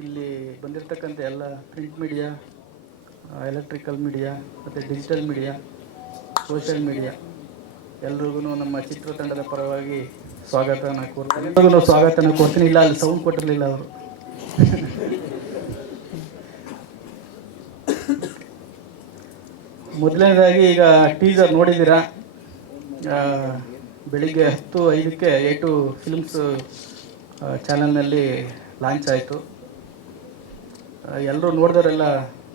ಇಲ್ಲಿ ಬಂದಿರತಕ್ಕಂಥ ಎಲ್ಲ ಪ್ರಿಂಟ್ ಮೀಡಿಯಾ ಎಲೆಕ್ಟ್ರಿಕಲ್ ಮೀಡಿಯಾ ಮತ್ತು ಡಿಜಿಟಲ್ ಮೀಡಿಯಾ ಸೋಷಿಯಲ್ ಮೀಡಿಯಾ ಎಲ್ರಿಗೂ ನಮ್ಮ ಚಿತ್ರತಂಡದ ಪರವಾಗಿ ಸ್ವಾಗತನ ಕೋರ್ತೀನಿ. ಎಲ್ರಿಗೂ ಸ್ವಾಗತನ ಕೋರ್ತೀನಿ. ಇಲ್ಲ, ಅಲ್ಲಿ ಸೌಂಡ್ ಕೊಟ್ಟಿರಲಿಲ್ಲ ಅವರು. ಮೊದಲನೇದಾಗಿ ಈಗ ಟೀಸರ್ ನೋಡಿದ್ದೀರಾ? ಬೆಳಿಗ್ಗೆ ಹತ್ತು ಐದಕ್ಕೆ ಎ ಟು ಫಿಲ್ಮ್ಸ್ ಚಾನಲ್ನಲ್ಲಿ ಲಾಂಚ್ ಆಯಿತು. ಎಲ್ಲರೂ ನೋಡಿದವರೆಲ್ಲ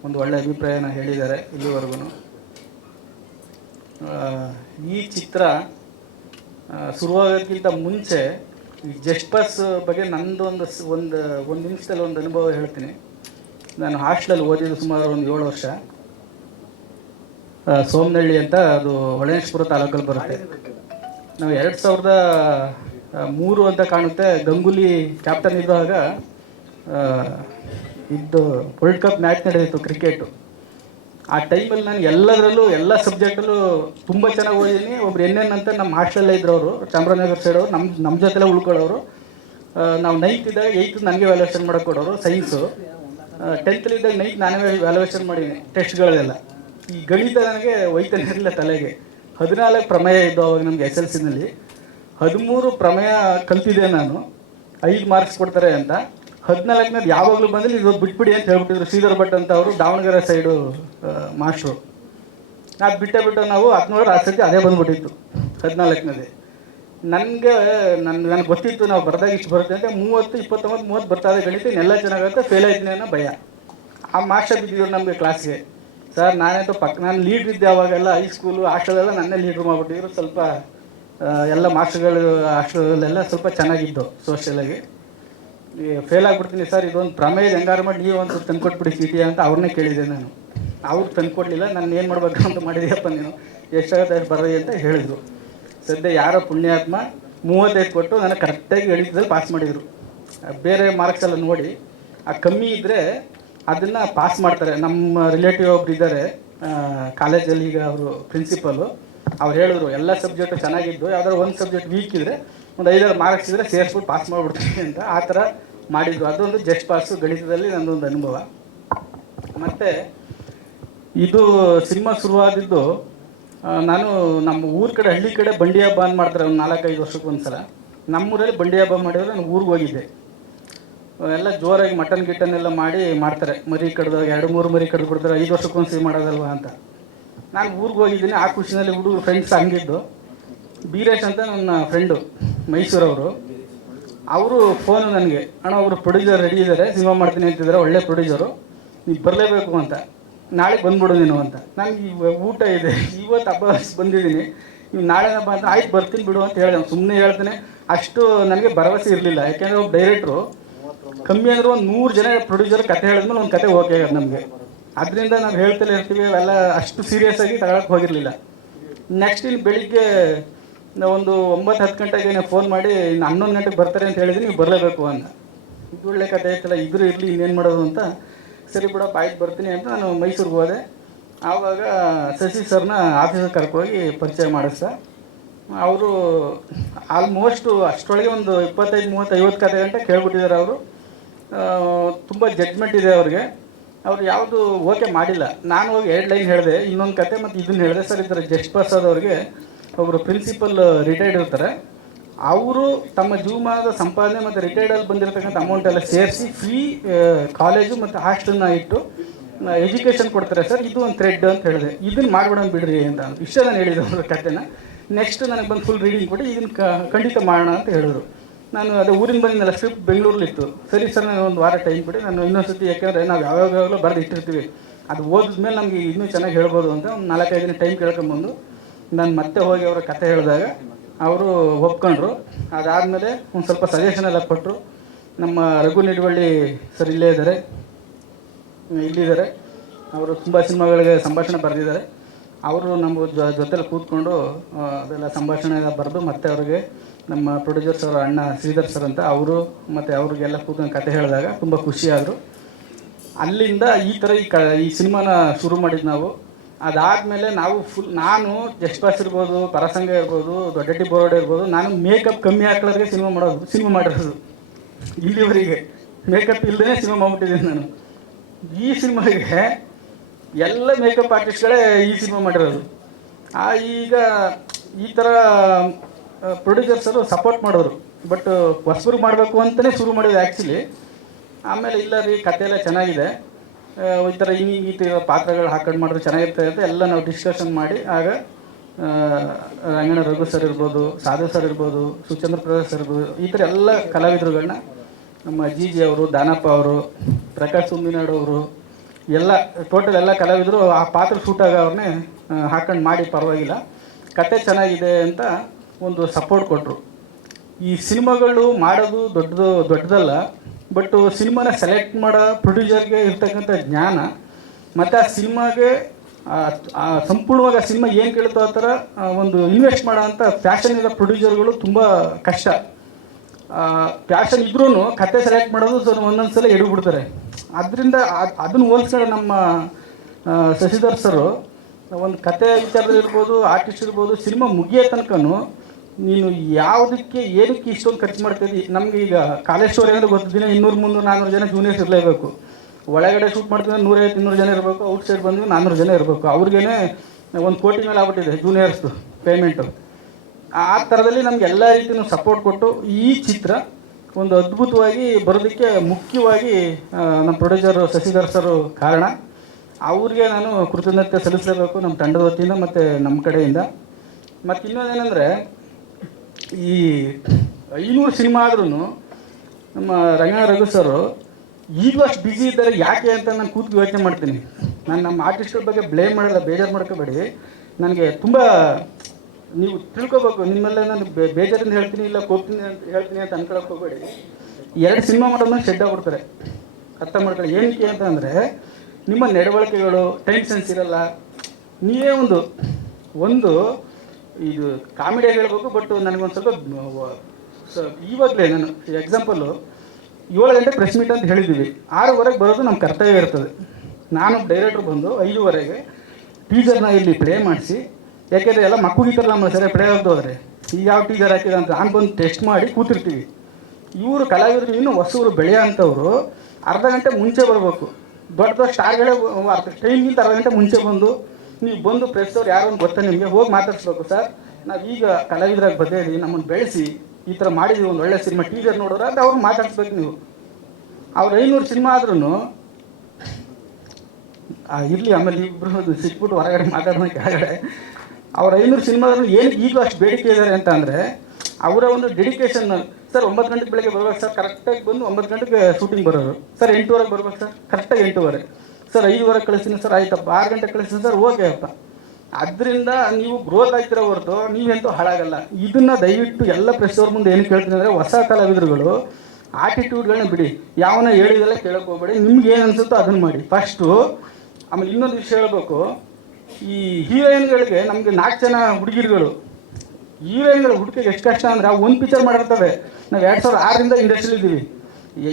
ಒಂದು ಒಳ್ಳೆ ಅಭಿಪ್ರಾಯನ ಹೇಳಿದ್ದಾರೆ ಇಲ್ಲಿವರೆಗೂ. ಈ ಚಿತ್ರ ಶುರುವಾಗಕ್ಕಿಂತ ಮುಂಚೆ ಈ ಜಸ್ಟ್ ಪಾಸ್ ಬಗ್ಗೆ ನಂದು ಒಂದು ಒಂದು ಒಂದು ನಿಮಿಷದಲ್ಲಿ ಒಂದು ಅನುಭವ ಹೇಳ್ತೀನಿ. ನಾನು ಹಾಸ್ಟೆಲಲ್ಲಿ ಓದಿದ್ದು ಸುಮಾರು ಒಂದು ಏಳು ವರ್ಷ. ಸೋಮನಹಳ್ಳಿ ಅಂತ ಅದು ಹೊಳೆನೇಶ್ವರ ತಾಲೂಕಲ್ಲಿ ಬರುತ್ತೆ. ನಾವು ಎರಡು ಸಾವಿರದ ಮೂರು ಅಂತ ಕಾಣುತ್ತೆ ಗಂಗೂಲಿ ಕ್ಯಾಪ್ಟನ್ ಇದ್ದಾಗ ಇದು ವರ್ಲ್ಡ್ ಕಪ್ ಮ್ಯಾಚ್ ನಡೆದಿತ್ತು ಕ್ರಿಕೆಟು ಆ ಟೈಮಲ್ಲಿ ನಾನು ಎಲ್ಲದರಲ್ಲೂ, ಎಲ್ಲ ಸಬ್ಜೆಕ್ಟಲ್ಲೂ ತುಂಬ ಚೆನ್ನಾಗಿ ಓದಿದ್ದೀನಿ ಒಬ್ರು ಎನ್ ಅಂತ ನಮ್ಮ ಹಾಸ್ಟೆಲ್ಲೇ ಇದ್ರು ಅವರು ಚಾಮರಾಜನಗರ ಸೈಡ್ ಅವರು ನಮ್ಮ ನಮ್ಮ ಜೊತೆಲೇ ಉಳ್ಕೊಳ್ಳೋರು. ನಾವು ನೈನ್ತ್ ಇದ್ದಾಗ ಏಯ್ತ್ ನನಗೆ ವ್ಯಾಲ್ಯೂಯೇಷನ್ ಮಾಡೋಕೆ ಕೊಡೋರು ಸೈನ್ಸು ಟೆಂತಲ್ಲಿ ಇದ್ದಾಗ ನೈಟ್ ನಾನೇ ವ್ಯಾಲ್ಯೂಯೇಷನ್ ಮಾಡಿದ್ದೀನಿ ಟೆಸ್ಟ್ಗಳೆಲ್ಲ ಈ ಗಣಿತ ನನಗೆ ಒಯ್ತಾನೆ ಇರಲಿಲ್ಲ ತಲೆಗೆ. ಹದಿನಾಲ್ಕು ಪ್ರಮೇಯ ಇದ್ದು ಅವಾಗ ನಮಗೆ ಎಸ್ ಎಲ್ ಸಿನಲ್ಲಿ ಹದಿಮೂರು ಪ್ರಮೇಯ ಕಲ್ತಿದ್ದೆ ನಾನು. ಐದು ಮಾರ್ಕ್ಸ್ ಕೊಡ್ತಾರೆ ಅಂತ. ಹದಿನಾಲ್ಕನೇದು ಯಾವಾಗಲೂ ಬಂದ್ರೆ ಇದು ಬಿಟ್ಬಿಡಿ ಅಂತ ಹೇಳ್ಬಿಟ್ಟಿದ್ರು. ಶ್ರೀಧರ್ ಭಟ್ ಅಂತ ಅವರು ದಾವಣಗೆರೆ ಸೈಡು ಮಾಸ್ಟ್ರು ಅದು ಬಿಟ್ಟೆ ಬಿಟ್ಟು ನಾವು ಹದಿನೇಳು ಆಸಕ್ತಿ ಅದೇ ಬಂದ್ಬಿಟ್ಟಿತ್ತು ಹದಿನಾಲ್ಕನೇದೇ. ನನಗೆ ನನ್ನ ನನಗೆ ಗೊತ್ತಿತ್ತು ನಾವು ಬರ್ದಾಗ ಇಷ್ಟು ಬರುತ್ತೆ ಅಂತ. ಮೂವತ್ತು ಇಪ್ಪತ್ತೊಂಬತ್ತು ಮೂವತ್ತು ಬರ್ತಾ ಇದೆ ಗಣಿತ ಇನ್ನೆಲ್ಲ ಚೆನ್ನಾಗುತ್ತೆ ಫೇಲ್ ಆಯ್ತೀನಿ ಅನ್ನೋ ಭಯ. ಆ ಮಾಸ್ಟರ್ ಬಿದ್ದಿದ್ರು ನಮಗೆ ಕ್ಲಾಸ್ಗೆ ಸರ್ ನಾನಂತೂ ಪಕ್ಕ ನಾನು ಲೀಡ್ರ್ ಇದ್ದೆ ಅವಾಗೆಲ್ಲ ಹೈಸ್ಕೂಲು ಹಾಸ್ಟೆಲೆಲ್ಲ ನನ್ನೇ ಲೀಡ್ರ್ ಮಾಡಿಬಿಟ್ಟಿದ್ರು. ಸ್ವಲ್ಪ ಆ, ಎಲ್ಲ ಮಾಸ್ಟರ್ಗಳು ಹಾಸ್ಟೆಲಲ್ಲೆಲ್ಲ ಸ್ವಲ್ಪ ಚೆನ್ನಾಗಿದ್ದು ಸೋಷಿಯಲಾಗಿ ಫೇಲ್ ಆಗಿಬಿಡ್ತೀನಿ ಸರ್. ಇದೊಂದು ಪ್ರಮೇಯ ಹೆಂಗಾರು ಮಾಡಿ ನೀವು ಒಂದು ತಂದ್ಕೊಟ್ಬಿಡಿ ಸಿಟಿ ಅಂತ ಅವ್ರನ್ನೇ ಕೇಳಿದೆ ನಾನು. ಅವ್ರು ತಂದ್ಕೊಡ್ಲಿಲ್ಲ ನಾನು ಏನು ಮಾಡ್ಬೇಕು ಅಂತ ಮಾಡಿದ್ಯಪ್ಪ ನೀನು. ಎಷ್ಟಾಗುತ್ತೆ ಅಷ್ಟು ಬರ್ರಿ ಅಂತ ಹೇಳಿದರು. ಸದ್ಯ ಯಾರೋ ಪುಣ್ಯಾತ್ಮ ಮೂವತ್ತೈದು ಕೊಟ್ಟು ನನಗೆ ಕರೆಕ್ಟಾಗಿ ಗಣಿತದಲ್ಲಿ ಪಾಸ್ ಮಾಡಿದರು. ಬೇರೆ ಮಾರ್ಕ್ಸ್ ಎಲ್ಲ ನೋಡಿ. ಆ, ಕಮ್ಮಿ ಇದ್ದರೆ ಅದನ್ನು ಪಾಸ್ ಮಾಡ್ತಾರೆ. ನಮ್ಮ ರಿಲೇಟಿವ್ ಒಬ್ರು ಇದ್ದಾರೆ. ಕಾಲೇಜಲ್ಲಿ ಈಗ ಅವರು ಪ್ರಿನ್ಸಿಪಲು ಅವ್ರು ಹೇಳಿದ್ರು, ಎಲ್ಲ ಸಬ್ಜೆಕ್ಟು ಚೆನ್ನಾಗಿದ್ದು, ಯಾವ್ದಾದ್ರು ಒಂದು ಸಬ್ಜೆಕ್ಟ್ ವೀಕ್ ಇದ್ದರೆ ಒಂದು ಐದಾರು ಮಾರ್ಕ್ಸ್ ಇದ್ದರೆ ಸೇರಿಸ್ಬಿಟ್ಟು ಪಾಸ್ ಮಾಡಿಬಿಡ್ತೀನಿ ಅಂತ ಆ ಥರ ಮಾಡಿದ್ರು ಅದೊಂದು ಜಸ್ಟ್ ಪಾಸು ಗಣಿತದಲ್ಲಿ ನನ್ನದೊಂದು ಅನುಭವ. ಮತ್ತು ಇದು ಸಿನಿಮಾ ಶುರುವಾದಿದ್ದು ನಾನು ನಮ್ಮ ಊರ ಕಡೆ, ಹಳ್ಳಿ ಕಡೆ ಬಂಡಿ ಹಬ್ಬ ಅಂತ ಮಾಡ್ತಾರೆ ಒಂದು ನಾಲ್ಕೈದು ವರ್ಷಕ್ಕೆ ಒಂದ್ಸಲ. ನಮ್ಮೂರಲ್ಲಿ ಬಂಡಿ ಹಬ್ಬ ಮಾಡಿದ್ರೆ ನಾನು ಊರಿಗೆ ಹೋಗಿದ್ದೆ. ಎಲ್ಲ ಜೋರಾಗಿ ಮಟನ್, ಗಿಟನ್ ಎಲ್ಲ ಮಾಡಿ ಮಾಡ್ತಾರೆ. ಮರಿ ಕಡ್ದಾಗ, ಎರಡು, ಮೂರು ಮರಿ ಕಡ್ದು ಬಿಡ್ತಾರೆ, ಐದು ವರ್ಷಕ್ಕೊಂದ್ಸರಿ ಮಾಡೋದಲ್ವಾ ಅಂತ. ನಾನು ಊರಿಗೆ ಹೋಗಿದ್ದೀನಿ, ಆ ಖುಷಿನಲ್ಲಿ ಹುಡುಗರು ಫ್ರೆಂಡ್ಸ್ ಹಂಗಿದ್ದು. ಬೀರೇಶ್ ಅಂತ ನನ್ನ ಫ್ರೆಂಡು ಮೈಸೂರವರು. ಅವರು ಫೋನ್ ನನಗೆ, ಅಣ್ಣ, ಅವರು ಪ್ರೊಡ್ಯೂಸರ್ ರೆಡಿ ಇದ್ದಾರೆ ಸಿನಿಮಾ ಮಾಡ್ತೀನಿ ಅಂತಿದ್ದಾರೆ ಒಳ್ಳೆ ಪ್ರೊಡ್ಯೂಸರು ನೀವು ಬರಲೇಬೇಕು ಅಂತ. ನಾಳೆ ಬಂದ್ಬಿಡು ನೀನು ಅಂತ. ನನಗೆ ಊಟ ಇದೆ. ಇವತ್ತು ಹಬ್ಬ ಬಂದಿದ್ದೀನಿ. ನೀವು ನಾಳೆ ಹಬ್ಬ ಅಂತ, ಆಯ್ತು, ಬರ್ತೀನಿ ಬಿಡು ಅಂತ ಹೇಳಿದೆ. ಸುಮ್ಮನೆ ಹೇಳ್ತಾನೆ. ಅಷ್ಟು ನನಗೆ ಭರವಸೆ ಇರಲಿಲ್ಲ. ಯಾಕೆಂದರೆ ಒಬ್ಬ ಡೈರೆಕ್ಟ್ರು ಕಮ್ಮಿ ಅಂದ್ರೆ ಒಂದು ನೂರು ಜನ ಪ್ರೊಡ್ಯೂಸರ್ ಕತೆ ಹೇಳಿದ್ಮೇಲೆ ಒಂದು ಕತೆ ಓಕೆ ಆಗೋದು ನಮಗೆ. ಅದರಿಂದ ನಾವು ಹೇಳ್ತಲೇ ಇರ್ತೀವಿ, ಅವೆಲ್ಲ ಅಷ್ಟು ಸೀರಿಯಸ್ ಆಗಿ ತಗೊಳಕ್ಕೆ ಹೋಗಿರಲಿಲ್ಲ. ನೆಕ್ಸ್ಟ್ ಇಲ್ಲಿ ಬೆಳಿಗ್ಗೆ ಒಂದು ಒಂಬತ್ತು ಹತ್ತು ಗಂಟೆಗೆ ಫೋನ್ ಮಾಡಿ ಇನ್ನು ಹನ್ನೊಂದು ಗಂಟೆಗೆ ಬರ್ತಾರೆ ಅಂತ ಹೇಳಿದ್ರೆ ನೀವು ಬರಲೇಬೇಕು ಅಂತ. ಇದು ಒಳ್ಳೆ ಕತೆ ಆಯ್ತಲ್ಲ ಇಬ್ಬರು ಇರಲಿ, ಇನ್ನೇನು ಮಾಡೋದು ಅಂತ. ಸರಿ ಬಿಡಪ್ಪ, ಆಯ್ತು ಬರ್ತೀನಿ ಅಂತ ನಾನು ಮೈಸೂರಿಗೆ ಹೋದೆ. ಆವಾಗ ಶಶಿ ಸರ್ನ ಆಫೀಸಿಗೆ ಕರ್ಕೋಗಿ ಪರಿಚಯ ಮಾಡಿಸ ಅವರು ಆಲ್ಮೋಸ್ಟು ಅಷ್ಟರೊಳಗೆ ಒಂದು ಇಪ್ಪತ್ತೈದು ಮೂವತ್ತು ಐವತ್ತು ಕತೆ ಗಂಟೆ ಕೇಳ್ಬಿಟ್ಟಿದ್ದಾರೆ ಅವರು. ತುಂಬ ಜಡ್ಜ್ಮೆಂಟ್ ಇದೆ ಅವ್ರಿಗೆ. ಅವ್ರು ಯಾವುದು ಓಕೆ ಮಾಡಿಲ್ಲ. ನಾನು ಹೋಗಿ ಎರಡು ಲೈನ್ ಹೇಳಿದೆ, ಇನ್ನೊಂದು ಕತೆ ಮತ್ತು ಇದನ್ನ ಹೇಳಿದೆ. ಸರ್, ಈ ಥರ ಜಸ್ಟ್ ಪ್ರಸಾದ್ ಅವ್ರಿಗೆ ಒಬ್ಬರು ಪ್ರಿನ್ಸಿಪಲ್ ರಿಟೈರ್ಡ್ ಇರ್ತಾರೆ. ಅವರು ತಮ್ಮ ಜೀವಮಾನದ ಸಂಪಾದನೆ ಮತ್ತು ರಿಟೈರ್ಡಲ್ಲಿ ಬಂದಿರತಕ್ಕಂಥ ಅಮೌಂಟ್ ಎಲ್ಲ ಸೇರಿಸಿ ಫ್ರೀ ಕಾಲೇಜು ಮತ್ತು ಹಾಸ್ಟೆಲ್ನ ಇಟ್ಟು ಎಜುಕೇಷನ್ ಕೊಡ್ತಾರೆ. ಸರ್, ಇದು ಒಂದು ಥ್ರೆಡ್ ಅಂತ ಹೇಳಿದೆ. ಇದನ್ನ ಮಾಡ್ಬಿಡೋಣ ಬಿಡ್ರಿ ಅಂತ ಇಷ್ಟ ನಾನು ಹೇಳಿದೆ ಅವ್ರ ಕತೆನ ನೆಕ್ಸ್ಟ್ ನನಗೆ ಬಂದು ಫುಲ್ ರೀಡಿಂಗ್ ಕೊಟ್ಟು ಇದನ್ನು ಖಂಡಿತ ಮಾಡೋಣ ಅಂತ ಹೇಳಿದ್ರು. ನಾನು ಅದೇ ಊರಿಂದ ಬಂದಿದ್ದೆಲ್ಲ ಸ್ಕ್ರಿಪ್ಟ್ ಬೆಂಗಳೂರಲ್ಲಿತ್ತು. ಸರಿ ಸರ್ ನಾನು ಒಂದು ವಾರ ಟೈಮ್ ಕೊಡಿ. ನಾನು ಇನ್ನೊಂದು ಸತಿ ಯಾಕೆಂದರೆ ನಾವು ಯಾವಾಗಲೂ ಬರೆದು ಇಟ್ಟಿರ್ತೀವಿ ಅದು ಓದಿದ್ಮೇಲೆ ನಮಗೆ ಇನ್ನೂ ಚೆನ್ನಾಗಿ ಹೇಳ್ಬೋದು ಅಂತ ಒಂದು ನಾಲ್ಕೈದು ದಿನ ಟೈಮ್ ಕೇಳ್ಕೊಂಬಂದು ನಾನು ಮತ್ತೆ ಹೋಗಿ ಅವರ ಕತೆ ಹೇಳಿದಾಗ ಅವರು ಒಪ್ಕೊಂಡ್ರು. ಅದಾದಮೇಲೆ ಒಂದು ಸ್ವಲ್ಪ ಸಜೆಷನ್ ಎಲ್ಲ ಕೊಟ್ಟರು ನಮ್ಮ ರಘು ನಿಡುವಳ್ಳಿ ಸರ್ ಇಲ್ಲೇ ಇದ್ದಾರೆ. ಇಲ್ಲಿದ್ದಾರೆ. ಅವರು ತುಂಬ ಸಿನಿಮಾಗಳಿಗೆ ಸಂಭಾಷಣೆ ಬರೆದಿದ್ದಾರೆ. ಅವರು ನಮ್ಮ ಜೊತೆಲಿ ಕೂತ್ಕೊಂಡು ಅದೆಲ್ಲ ಸಂಭಾಷಣೆ ಎಲ್ಲ ಬರೆದು ಮತ್ತೆ ಅವ್ರಿಗೆ ನಮ್ಮ ಪ್ರೊಡ್ಯೂಸರ್ ಸರ್ ಅಣ್ಣ ಶ್ರೀಧರ್ ಸರ್ ಅಂತ ಅವರು ಮತ್ತು ಅವ್ರಿಗೆಲ್ಲ ಕೂತ್ಕೊಂಡು ಕತೆ ಹೇಳಿದಾಗ ತುಂಬ ಖುಷಿಯಾದರು ಅಲ್ಲಿಂದ ಈ ಥರ ಈ ಕ, ಈ ಸಿನಿಮಾನ ಶುರು ಮಾಡಿದ್ದು ನಾವು ಅದಾದಮೇಲೆ ನಾವು ಫುಲ್ ನಾನು ಜಸ್ಟ್ ಪಾಸ್ ಇರ್ಬೋದು ಪರಸಂಗ ಇರ್ಬೋದು, ದೊಡ್ಡಟ್ಟಿ ಬೋರ್ಡ್ ಇರ್ಬೋದು, ನಾನು ಮೇಕಪ್ ಕಮ್ಮಿ ಹಾಕ್ಲಾರ್ಗೆ ಸಿನಿಮಾ ಮಾಡೋದು ಸಿನಿಮಾ ಮಾಡಿರೋದು. ಇಲ್ಲಿವರೆಗೆ. ಮೇಕಪ್ ಇಲ್ಲದೇ ಸಿನಿಮಾ ಮಾಡ್ಬಿಟ್ಟಿದ್ದೀನಿ ನಾನು. ಈ ಸಿನಿಮಾಗೆ ಎಲ್ಲ ಮೇಕಪ್ ಆರ್ಟಿಸ್ಟ್ಗಳೇ ಈ ಸಿನಿಮಾ ಮಾಡಿರೋದು. ಆ ಈಗ ಈ ಥರ ಪ್ರೊಡ್ಯೂಸರ್ಸರು ಸಪೋರ್ಟ್ ಮಾಡೋರು ಬಟ್ ಹೊಸಬ್ರು ಮಾಡಬೇಕು ಅಂತಲೇ ಶುರು ಮಾಡಿದ್ರು ಆ್ಯಕ್ಚುಲಿ ಆಮೇಲೆ ಇಲ್ಲ ರೀ ಕತೆ ಎಲ್ಲ ಚೆನ್ನಾಗಿದೆ. ಈ ಥರ ಹಿಂಗೆ ಥರ ಪಾತ್ರಗಳು ಹಾಕೊಂಡು ಮಾಡಿದ್ರೆ ಚೆನ್ನಾಗಿರ್ತದೆ ಅಂತ ಎಲ್ಲ ನಾವು ಡಿಸ್ಕಷನ್ ಮಾಡಿ, ಆಗ ರಂಗಣ ರಘು ಸರ್ ಇರ್ಬೋದು, ಸಾಧು ಸರ್ ಇರ್ಬೋದು, ಸುಚಂದ್ರ ಪ್ರಸಾದ್ ಸರ್ ಇರ್ಬೋದು, ಈ ಥರ ಎಲ್ಲ ಕಲಾವಿದರುಗಳನ್ನ ನಮ್ಮ ಜಿ ಜಿ ಅವರು, ದಾನಪ್ಪ ಅವರು, ಪ್ರಕಾಶ್ ಸುಮ್ಮಿನಾಡು ಅವರು, ಎಲ್ಲ ಟೋಟಲ್ ಎಲ್ಲ ಕಲಾವಿದರು ಆ ಪಾತ್ರ ಶೂಟಾಗ ಅವ್ರನ್ನೇ ಹಾಕೊಂಡು ಮಾಡಿ, ಪರವಾಗಿಲ್ಲ. ಕತೆ ಚೆನ್ನಾಗಿದೆ ಅಂತ ಒಂದು ಸಪೋರ್ಟ್ ಕೊಟ್ಟರು ಈ ಸಿನಿಮಾಗಳು ಮಾಡೋದು ದೊಡ್ಡದು, ದೊಡ್ಡದಲ್ಲ ಬಟ್ ಸಿನಿಮಾನ ಸೆಲೆಕ್ಟ್ ಮಾಡೋ ಪ್ರೊಡ್ಯೂಸರ್ಗೆ ಇರ್ತಕ್ಕಂಥ ಜ್ಞಾನ ಮತ್ತು ಆ ಸಿನಿಮಾಗೆ ಸಂಪೂರ್ಣವಾಗಿ ಆ ಸಿನಿಮಾ ಏನು ಕೇಳುತ್ತೋ ಆ ಥರ ಒಂದು ಇನ್ವೆಸ್ಟ್ ಮಾಡೋ ಅಂಥ ಫ್ಯಾಷನ್ ಇರೋ ಪ್ರೊಡ್ಯೂಸರ್ಗಳು ತುಂಬ ಕಷ್ಟ. ಫ್ಯಾಷನ್ ಇದ್ರೂ ಕತೆ ಸೆಲೆಕ್ಟ್ ಮಾಡೋದು ಸರ್ ಒಂದೊಂದು ಸಲ ಎಡ್ಬಿಡ್ತಾರೆ ಅದರಿಂದ ಅದನ್ನು ಹೋಲಿಸ್ಕೊಂಡು ನಮ್ಮ ಶಶಿಧರ್ ಸರು ಒಂದು ಕತೆ ವಿಚಾರದಲ್ಲಿ ಇರ್ಬೋದು ಆರ್ಟಿಸ್ಟ್ ಇರ್ಬೋದು ಸಿನಿಮಾ ಮುಗಿಯೋ ತನಕನೂ ನೀನು ಯಾವುದಕ್ಕೆ, ಏನಕ್ಕೆ ಇಷ್ಟೊಂದು ಖರ್ಚು ಮಾಡ್ತಿದ್ದಿ ನಮ್ಗೆ ಈಗ ಕಾಲೇಜ್ ಸ್ಟೋರ್ ಅಂದರೆ ಗೊತ್ತಿದ್ದೀನಿ ಇನ್ನೂರು, ಮುನ್ನೂರು ನಾನ್ನೂರು ಜನ ಜೂನಿಯರ್ಸ್ ಇರಲೇಬೇಕು. ಒಳಗಡೆ ಶೂಟ್ ಮಾಡ್ತಿದ್ರೆ ನೂರೈವತ್ತು, ಇನ್ನೂರು ಜನ ಇರಬೇಕು. ಔಟ್ ಸೈಡ್ ಬಂದ್ವಿ ನಾನ್ನೂರು ಜನ ಇರಬೇಕು. ಅವ್ರಿಗೇನೆ ಒಂದು ಕೋಟಿ ಮೇಲೆ ಆಗ್ಬಿಟ್ಟಿದೆ ಜೂನಿಯರ್ಸ್ದು ಪೇಮೆಂಟು ಆ ಥರದಲ್ಲಿ ನಮ್ಗೆ ಎಲ್ಲ ರೀತಿಯೂ ಸಪೋರ್ಟ್ ಕೊಟ್ಟು ಈ ಚಿತ್ರ ಒಂದು ಅದ್ಭುತವಾಗಿ ಬರೋದಕ್ಕೆ ಮುಖ್ಯವಾಗಿ ನಮ್ಮ ಪ್ರೊಡ್ಯೂಸರ್ ಶಶಿಧರ್ ಸರ್ ಕಾರಣ. ಅವ್ರಿಗೆ ನಾನು ಕೃತಜ್ಞತೆ ಸಲ್ಲಿಸಲೇಬೇಕು ನಮ್ಮ ತಂಡದ ವತಿಯಿಂದ ಮತ್ತು ನಮ್ಮ ಕಡೆಯಿಂದ. ಮತ್ತು ಇನ್ನೊಂದೇನೆಂದರೆ ಈ ಐನೂರು ಸಿನಿಮಾ ಆದ್ರೂ ನಮ್ಮ ರಂಗಣ ರಘು ಸರ್ ಈಗ ಅಷ್ಟು ಬ್ಯುಸಿ ಇದ್ದಾರೆ, ಯಾಕೆ ಅಂತ ನಾನು ಕೂತು ಯೋಚನೆ ಮಾಡ್ತೀನಿ. ನಾನು ನಮ್ಮ ಆರ್ಟಿಸ್ಟ್ ಬಗ್ಗೆ ಬ್ಲೇಮ್ ಮಾಡಲ್ಲ ಬೇಜಾರು ಮಾಡ್ಕೋಬೇಡಿ. ನನಗೆ ತುಂಬ ನೀವು ತಿಳ್ಕೊಬೇಕು, ನಿಮ್ಮೆಲ್ಲ ನಾನು ಬೇಜಾರಿಂದ ಹೇಳ್ತೀನಿ ಇಲ್ಲ ಕೋಪ್ತೀನಿ ಅಂತ ಹೇಳ್ತೀನಿ ಅಂತ ಅನ್ಕೊಳಕ್ಕೆ ಹೋಗಬೇಡಿ. ಎರಡು ಸಿನಿಮಾ ಮಾಡೋದನ್ನ ಶೆಡ್ ಆಗ್ಬಿಡ್ತಾರೆ. ಅರ್ಥ ಮಾಡ್ಕೊಳ್ಳಿ. ಏನಕ್ಕೆ ಅಂತ ಅಂದರೆ, ನಿಮ್ಮ ನಡವಳಿಕೆಗಳು ಟೈಮ್ ಸೆನ್ಸ್ ಇರಲ್ಲ. ನೀವೇ ಒಂದು ಒಂದು ಇದು ಕಾಮಿಡಿ ಹೇಳ್ಬೇಕು ಬಟ್ ನನಗೊಂದು ಸ್ವಲ್ಪ ಇವಾಗಲೇ ನಾನು ಎಕ್ಸಾಂಪಲು ಏಳು ಗಂಟೆ ಪ್ರೆಸ್ ಮೀಟ್ ಅಂತ ಹೇಳಿದ್ದೀವಿ ಆರೂವರೆಗೆ ಬರೋದು ನಮ್ಮ ಕರ್ತವ್ಯ ಇರ್ತದೆ. ನಾನು ಡೈರೆಕ್ಟ್ರ್ ಬಂದು ಐದೂವರೆಗೆ ಟೀಚರ್ನ ಇಲ್ಲಿ ಪ್ಲೇ ಮಾಡಿಸಿ, ಯಾಕೆಂದರೆ ಎಲ್ಲ ಮಕ್ಕಳು ಗೀತಾರಲ್ಲ ನಮ್ಮ ಸರಿ ಪ್ಲೇ ಹೋದ್ರೆ. ಈಗ ಯಾವ ಟೀಚರ್ ಹಾಕಿದ ಅಂತ ನಾನು ಬಂದು ಟೆಸ್ಟ್ ಮಾಡಿ ಕೂತಿರ್ತೀವಿ. ಇವರು ಕಲಾವಿದರು ಇನ್ನೂ ಹೊಸವರು ಬೆಳೆಯೋ ಅಂಥವ್ರು ಅರ್ಧ ಗಂಟೆ ಮುಂಚೆ ಬರಬೇಕು. ದೊಡ್ಡ ದೊಡ್ಡ ಸ್ಟಾರ್ಗಳೇ ಟೈಮ್ಗಿಂತ ಅರ್ಧ ಗಂಟೆ ಮುಂಚೆ ಬಂದು ನೀವು ಬಂದು ಪ್ರೆಸ್ ಅವ್ರು ಯಾರು ಅಂತ ಗೊತ್ತಾ ನಿಮಗೆ? ಹೋಗಿ ಮಾತಾಡಿಸ್ಬೇಕು ಸರ್. ನಾವು ಈಗ ಕಲಾವಿದರಾಗಿ ಹೇಳಿ ನಮ್ಮನ್ನು ಬೆಳೆಸಿ ಈ ಥರ ಮಾಡಿದ್ವಿ ಒಂದು ಒಳ್ಳೆ ಸಿನಿಮಾ ಟೀಸರ್ ನೋಡೋರು ಅಂತ ಅವ್ರು ಮಾತಾಡಿಸ್ಬೇಕು ನೀವು. ಅವ್ರು ಐನೂರು ಸಿನಿಮಾ ಆದ್ರೂ ಇರಲಿ ಆಮೇಲೆ ಇಬ್ಬರು ಸಿಕ್ಬಿಟ್ಟು ಹೊರಗಡೆ ಮಾತಾಡೋಣ ಕೆಳಗಡೆ ಅವ್ರ ಐನೂರು ಸಿನಿಮಾದ್ರು ಏನು ಈಗ ಅಷ್ಟು ಬೇಡಿಕೆ ಇದ್ದಾರೆ ಅಂತ ಅಂದರೆ, ಅವರ ಒಂದು ಡೆಡಿಕೇಶನ್ ಸರ್ ಒಂಬತ್ತು ಗಂಟೆಗೆ ಬೆಳಗ್ಗೆ ಬರ್ಬೇಕು, ಸರ್. ಕರೆಕ್ಟಾಗಿ ಬಂದು ಒಂಬತ್ತು ಗಂಟೆಗೆ ಶೂಟಿಂಗ್ ಬರೋರು. ಸರ್, ಎಂಟೂವರೆಗೆ ಬರ್ಬೇಕು, ಸರ್. ಕರೆಕ್ಟಾಗಿ ಎಂಟೂವರೆ. ಸರ್, ಐದುವರೆ ಕಳಿಸ್ತೀನಿ ಸರ್, ಆಯ್ತಪ್ಪ. ಆರು ಗಂಟೆ ಕಳಿಸ್ತೀನಿ ಸರ್, ಓಕೆ ಅಪ್ಪ ಅದರಿಂದ ನೀವು ಗ್ರೋತ್ ಆಗ್ತಿರೋ ಹೊರತು ನೀವೆಂತೂ ಹಾಳಾಗಲ್ಲ. ಇದನ್ನ ದಯವಿಟ್ಟು ಎಲ್ಲ ಪ್ರೆಸ್ಟವ್ರ ಮುಂದೆ ಏನು ಕೇಳ್ತೀನಿ ಅಂದರೆ ಹೊಸ ಕಲಾವಿದರುಗಳು ಆಟಿಟ್ಯೂಡ್ಗಳನ್ನ ಬಿಡಿ. ಯಾವನ ಹೇಳಿದೆಲ್ಲ ಕೇಳಕ್ಕೆ ಹೋಗ್ಬೇಡಿ. ನಿಮ್ಗೆ ಏನು ಅನ್ಸುತ್ತೋ ಅದನ್ನ ಮಾಡಿ. ಫಸ್ಟು ಆಮೇಲೆ ಇನ್ನೊಂದು ವಿಷಯ ಹೇಳ್ಬೇಕು. ಈ ಹೀರೋಯಿನ್ಗಳಿಗೆ ನಮಗೆ ನಾಲ್ಕು ಜನ ಹುಡುಗಿರುಗಳು. ಹೀರೋಯಿನ್ಗಳು ಹುಡುಕಿಗೆ ಎಷ್ಟು ಕಷ್ಟ ಅಂದರೆ ಒಂದು ಪಿಕ್ಚರ್ ಮಾಡಿರ್ತವೆ. ನಾವು ಎರಡು ಸಾವಿರದ ಆರರಿಂದ ಇಂಡಸ್ಟ್ರಿ ಇದ್ದೀವಿ